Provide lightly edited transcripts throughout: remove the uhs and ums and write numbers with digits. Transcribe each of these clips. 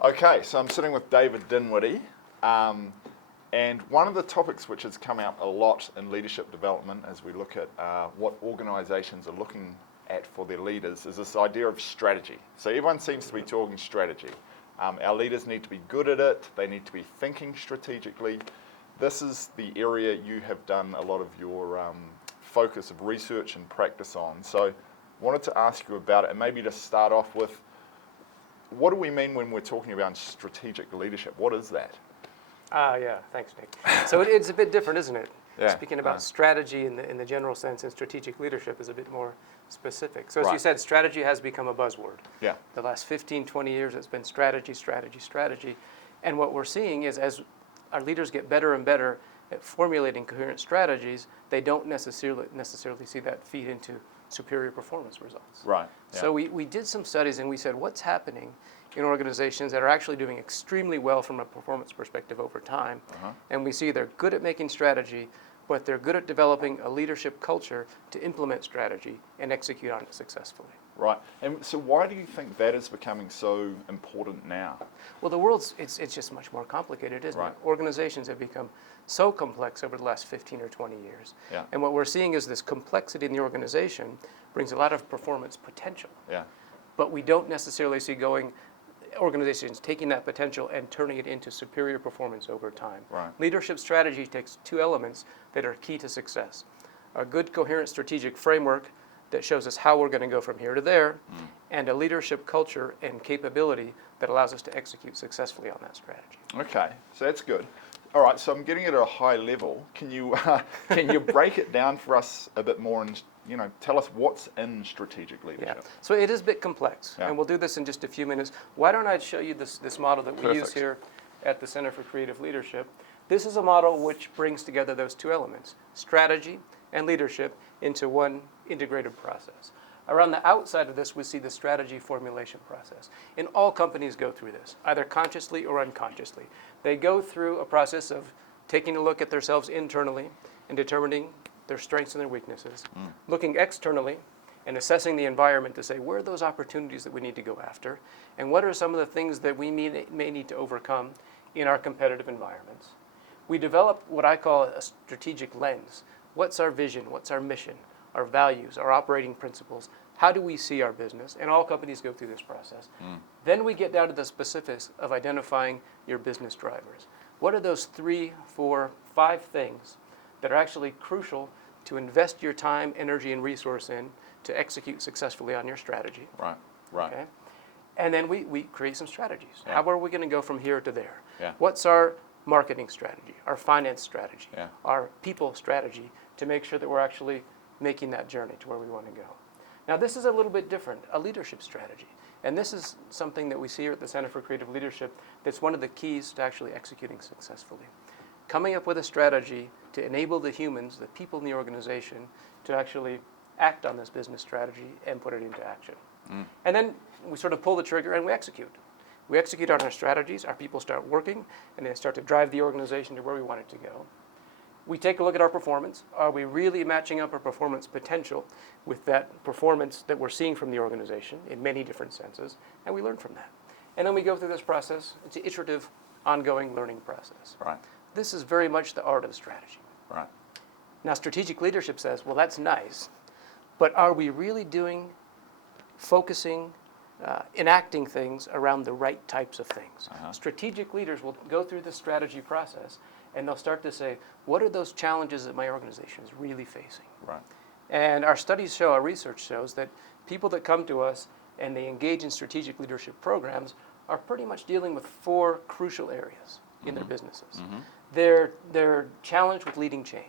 Okay, so I'm sitting with David Dinwiddie, and one of the topics which has come out a lot in leadership development as we look at what organisations are looking at for their leaders is this idea of strategy. So everyone seems to be talking strategy. Our leaders need to be good at it, they need to be thinking strategically. This is the area you have done a lot of your focus of research and practice on. So wanted to ask you about it, and maybe to start off with, what do we mean when we're talking about strategic leadership? What is that? Yeah, thanks, Nick. So it's a bit different, isn't it? Yeah. Speaking about strategy in the general sense, and strategic leadership is a bit more specific. So as you Right. said, strategy has become a buzzword. Yeah. The last 15, 20 years, it's been strategy, strategy, strategy. And what we're seeing is as our leaders get better and better at formulating coherent strategies, they don't necessarily see that feed into superior performance results. Right. Yeah. So we did some studies and we said, what's happening in organizations that are actually doing extremely well from a performance perspective over time? And we see they're good at making strategy, but they're good at developing a leadership culture to implement strategy and execute on it successfully. Right. And so why do you think that is becoming so important now? Well, the world's, it's just much more complicated, isn't Right. it? Organizations have become so complex over the last 15 or 20 years. Yeah. And what we're seeing is this complexity in the organization brings a lot of performance potential. Yeah. But we don't necessarily see organizations taking that potential and turning it into superior performance over time. Right. Leadership strategy takes two elements that are key to success. A good coherent strategic framework that shows us how we're going to go from here to there, and a leadership culture and capability that allows us to execute successfully on that strategy. Okay, so that's good. All right, so I'm getting it at a high level. Can you break it down for us a bit more and tell us what's in strategic Yeah, leadership? so it is a bit complex, Yeah. and we'll do this in just a few minutes. Why don't I show you this model that we use Perfect. here at the Center for Creative Leadership. This is a model which brings together those two elements, strategy and leadership, into one integrated process. Around the outside of this, we see the strategy formulation process. And all companies go through this, either consciously or unconsciously. They go through a process of taking a look at themselves internally and determining their strengths and their weaknesses, looking externally and assessing the environment to say, where are those opportunities that we need to go after, and what are some of the things that we may need to overcome in our competitive environments. We develop what I call a strategic lens. What's our vision? What's our mission? Our values, our operating principles? How do we see our business? And all companies go through this process. Then we get down to the specifics of identifying your business drivers. What are those 3, 4, 5 things that are actually crucial to invest your time, energy, and resource in to execute successfully on your strategy? Right. Right. Okay? And then we create some strategies. Yeah. How are we going to go from here to there? Yeah. What's our marketing strategy, our finance strategy, Yeah. our people strategy to make sure that we're actually making that journey to where we want to go? Now, this is a little bit different, a leadership strategy. And this is something that we see here at the Center for Creative Leadership that's one of the keys to actually executing successfully. Coming up with a strategy to enable the humans, the people in the organization, to actually act on this business strategy and put it into action. And then we sort of pull the trigger and we execute. We execute on our strategies, our people start working, and they start to drive the organization to where we want it to go. We take a look at our performance. Are we really matching up our performance potential with that performance that we're seeing from the organization in many different senses? And we learn from that. And then we go through this process. It's an iterative, ongoing learning process. Right. This is very much the art of strategy. Right. Now, strategic leadership says, well, that's nice, but are we really focusing, enacting things around the right types of things? Strategic leaders will go through the strategy process and they'll start to say, what are those challenges that my organization is really facing? Right. And our studies show, our research shows that people that come to us and they engage in strategic leadership programs are pretty much dealing with 4 crucial areas in their businesses. They're challenged with leading change.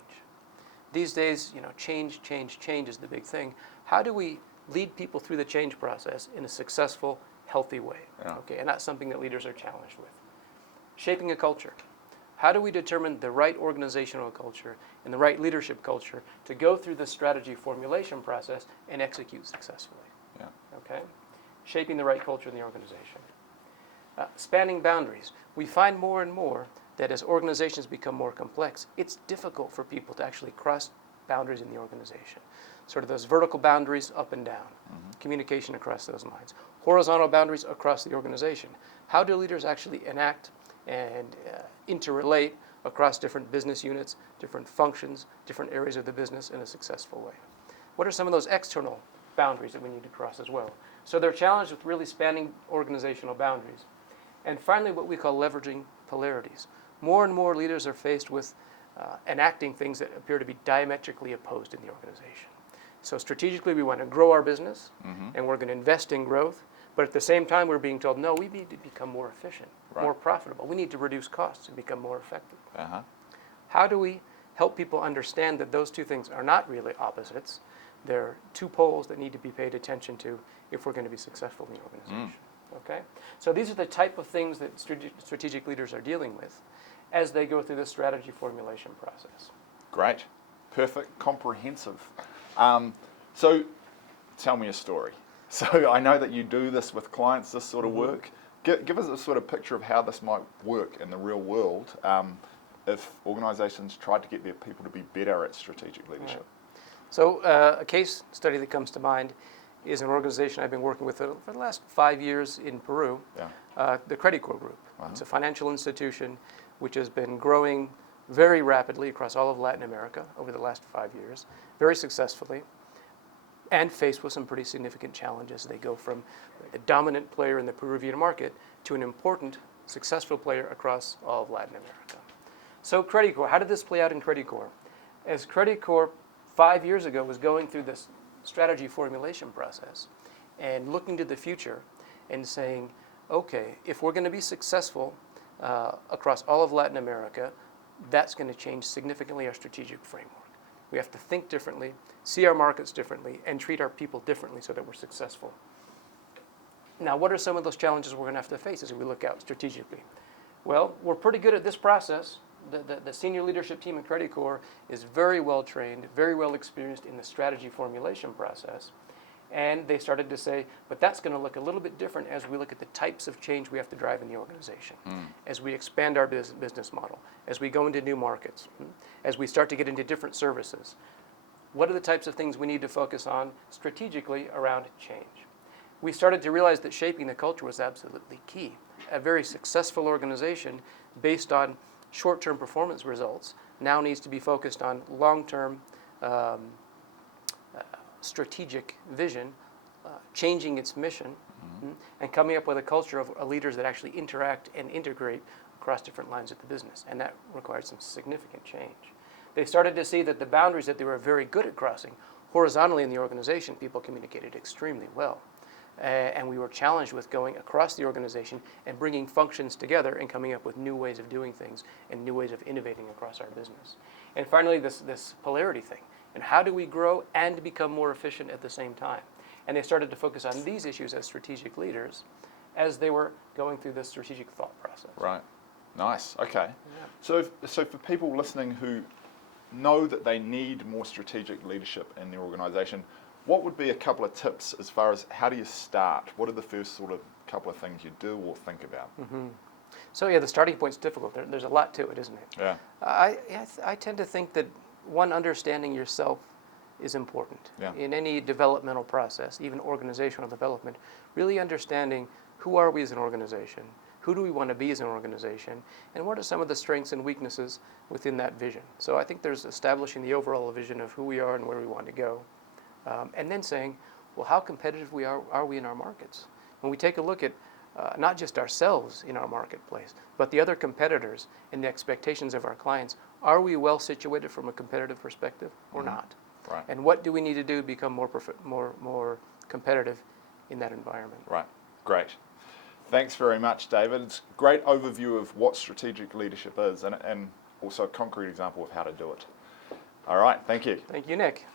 These days, change is the big thing. How do we lead people through the change process in a successful, healthy way? Yeah. Okay, and that's something that leaders are challenged with. Shaping a culture. How do we determine the right organizational culture and the right leadership culture to go through the strategy formulation process and execute successfully? Yeah. Okay? Shaping the right culture in the organization. Spanning boundaries. We find more and more that as organizations become more complex, it's difficult for people to actually cross boundaries in the organization. Sort of those vertical boundaries up and down, communication across those lines. horizontal boundaries across the organization. How do leaders actually enact and interrelate across different business units, different functions, different areas of the business in a successful way? What are some of those external boundaries that we need to cross as well? So they're challenged with really spanning organizational boundaries. And finally, what we call leveraging polarities. More and more leaders are faced with enacting things that appear to be diametrically opposed in the organization. So strategically, we want to grow our business, and we're going to invest in growth. But at the same time, we're being told, no, we need to become more efficient, more profitable. We need to reduce costs and become more effective. How do we help people understand that those two things are not really opposites? They're two poles that need to be paid attention to if we're going to be successful in the organization. Okay? So these are the type of things that strategic leaders are dealing with as they go through the strategy formulation process. Great. Perfect. Comprehensive. So tell me a story. So I know that you do this with clients, this sort of work. Give us a sort of picture of how this might work in the real world if organisations tried to get their people to be better at strategic leadership. So a case study that comes to mind is an organization I've been working with for the last 5 years in Peru, the Credicorp Group. It's a financial institution which has been growing very rapidly across all of Latin America over the last 5 years, very successfully, and faced with some pretty significant challenges. They go from a dominant player in the Peruvian market to an important, successful player across all of Latin America. So Credicorp, how did this play out in Credicorp? As Credicorp 5 years ago was going through this strategy formulation process and looking to the future and saying, okay, if we're going to be successful across all of Latin America, that's going to change significantly our strategic framework. We have to think differently, see our markets differently, and treat our people differently so that we're successful. Now, what are some of those challenges we're going to have to face as we look out strategically? Well, we're pretty good at this process. The senior leadership team at Credicorp is very well trained, very well experienced in the strategy formulation process. And they started to say, but that's going to look a little bit different as we look at the types of change we have to drive in the organization, as we expand our business model, as we go into new markets, as we start to get into different services. What are the types of things we need to focus on strategically around change? We started to realize that shaping the culture was absolutely key. A very successful organization based on short-term performance results now needs to be focused on long-term strategic vision, changing its mission, and coming up with a culture of leaders that actually interact and integrate across different lines of the business. And that required some significant change. They started to see that the boundaries that they were very good at crossing horizontally in the organization, people communicated extremely well. And we were challenged with going across the organization and bringing functions together and coming up with new ways of doing things and new ways of innovating across our business. And finally, this polarity thing. And how do we grow and become more efficient at the same time? And they started to focus on these issues as strategic leaders as they were going through this strategic thought process. Right. Nice. Okay. So for people listening who know that they need more strategic leadership in their organisation, what would be a couple of tips as far as how do you start? What are the first sort of couple of things you do or think about? So yeah, the starting point's difficult. There's a lot to it, isn't it? Yeah. I tend to think that one, understanding yourself is important in any developmental process, even organizational development. Really understanding who are we as an organization, who do we want to be as an organization, and what are some of the strengths and weaknesses within that vision. So I think there's establishing the overall vision of who we are and where we want to go, and then saying, well, how competitive are we in our markets? When we take a look at not just ourselves in our marketplace, but the other competitors and the expectations of our clients, are we well situated from a competitive perspective or not? Right. And what do we need to do to become more competitive in that environment? Right. Great. Thanks very much, David. It's a great overview of what strategic leadership is and also a concrete example of how to do it. All right. Thank you. Thank you, Nick.